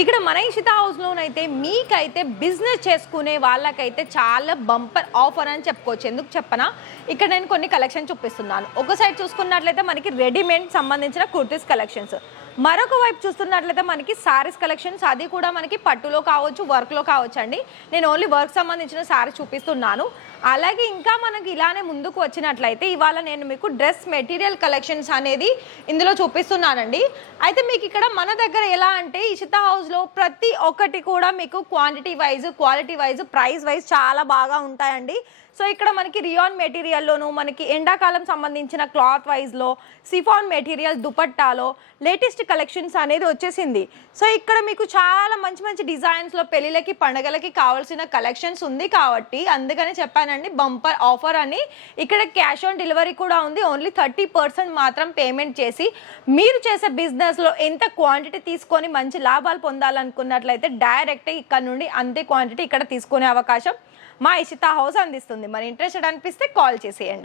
ఇక్కడ మన ఇషితా హౌస్లోనైతే మీకైతే బిజినెస్ చేసుకునే వాళ్ళకైతే చాలా బంపర్ ఆఫర్ అని చెప్పుకోవచ్చు. ఎందుకు చెప్పనా, ఇక్కడ నేను కొన్ని కలెక్షన్ చూపిస్తున్నాను. ఒక సైడ్ చూసుకున్నట్లయితే మనకి రెడీమేడ్ సంబంధించిన కుర్తీస్ కలెక్షన్స్, మరొక వైపు చూస్తున్నట్లయితే మనకి సారీస్ కలెక్షన్స్, అది కూడా మనకి పట్టులో కావచ్చు, వర్క్లో కావచ్చు అండి. నేను ఓన్లీ వర్క్ సంబంధించిన సారీస్ చూపిస్తున్నాను. అలాగే ఇంకా మనకి ఇలానే ముందుకు వచ్చినట్లయితే ఇవాళ నేను మీకు డ్రెస్ మెటీరియల్ కలెక్షన్స్ అనేది ఇందులో చూపిస్తున్నానండి. అయితే మీకు ఇక్కడ మన దగ్గర ఎలా అంటే ఇషితా హౌస్లో ప్రతి ఒక్కటి కూడా మీకు quantity wise, quality wise, price wise చాలా బాగా ఉంటాయండి. సో ఇక్కడ మనకి రియాన్ మెటీరియల్లోను, మనకి ఎండాకాలం సంబంధించిన క్లాత్ వైజ్లో, సిఫాన్ మెటీరియల్ దుపట్టాలో లేటెస్ట్ కలెక్షన్స్ అనేది వచ్చేసింది. సో ఇక్కడ మీకు చాలా మంచి మంచి డిజైన్స్లో పెళ్ళిళ్ళకి, పండగలకి కావాల్సిన కలెక్షన్స్ ఉంది కాబట్టి అందుకని చెప్పానండి బంపర్ ఆఫర్ అని. ఇక్కడ క్యాష్ ఆన్ డెలివరీ కూడా ఉంది. ఓన్లీ 30% మాత్రం పేమెంట్ చేసి మీరు చేసే బిజినెస్లో ఎంత క్వాంటిటీ తీసుకొని మంచి లాభాలు పొందాలనుకున్నట్లయితే డైరెక్ట్ ఇక్కడ నుండి అంతే క్వాంటిటీ ఇక్కడ తీసుకునే అవకాశం మా ఇషితా హౌస్ అందిస్తుంది. మరి ఇంట్రెస్టెడ్ అనిపిస్తే కాల్ చేసేయండి.